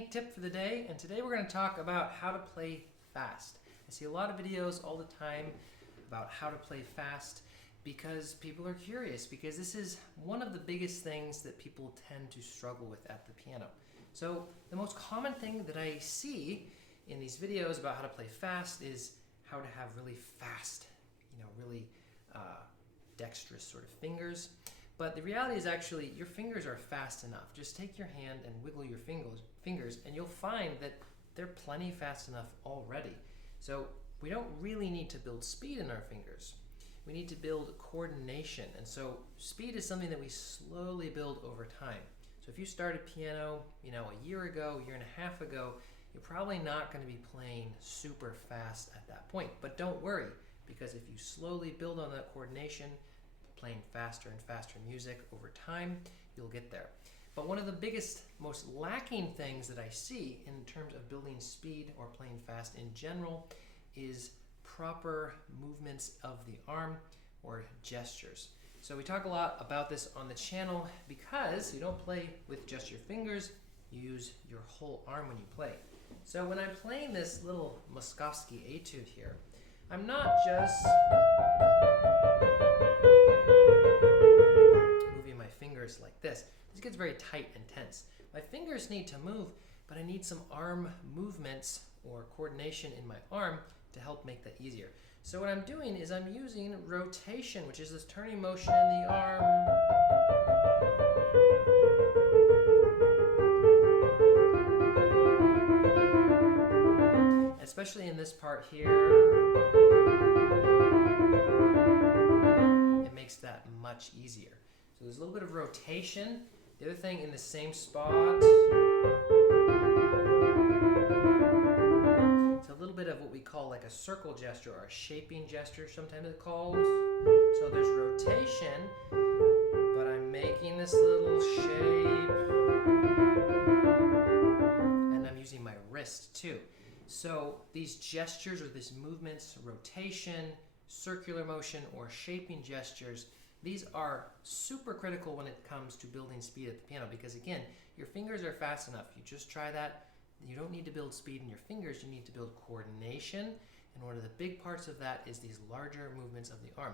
technique tip for the day, and today we're going to talk about how to play fast. I see a lot of videos all the time about how to play fast because people are curious, because this is one of the biggest things that people tend to struggle with at the piano. So the most common thing that I see in these videos about how to play fast is how to have really fast, really dexterous sort of fingers. But the reality is actually your fingers are fast enough. Just take your hand and wiggle your fingers and you'll find that they're plenty fast enough already. So we don't really need to build speed in our fingers. We need to build coordination. And so speed is something that we slowly build over time. So if you started piano, a year ago, year and a half ago, you're probably not going to be playing super fast at that point. But don't worry, because if you slowly build on that coordination, playing faster and faster music over time, you'll get there. But one of the biggest, most lacking things that I see in terms of building speed or playing fast in general is proper movements of the arm or gestures. So we talk a lot about this on the channel because you don't play with just your fingers, you use your whole arm when you play. So when I'm playing this little Moszkowski etude here, I'm not just moving my fingers like this. This gets very tight and tense. My fingers need to move, but I need some arm movements or coordination in my arm to help make that easier. So what I'm doing is I'm using rotation, which is this turning motion in the arm. Especially in this part here, it makes that much easier. So there's a little bit of rotation. The other thing, in the same spot, it's a little bit of what we call like a circle gesture or a shaping gesture, sometimes it's called. So there's rotation, but I'm making this little shape, and I'm using my wrist too. So these gestures or these movements, rotation, circular motion, or shaping gestures, these are super critical when it comes to building speed at the piano because, again, your fingers are fast enough. You just try that. You don't need to build speed in your fingers. You need to build coordination, and one of the big parts of that is these larger movements of the arm.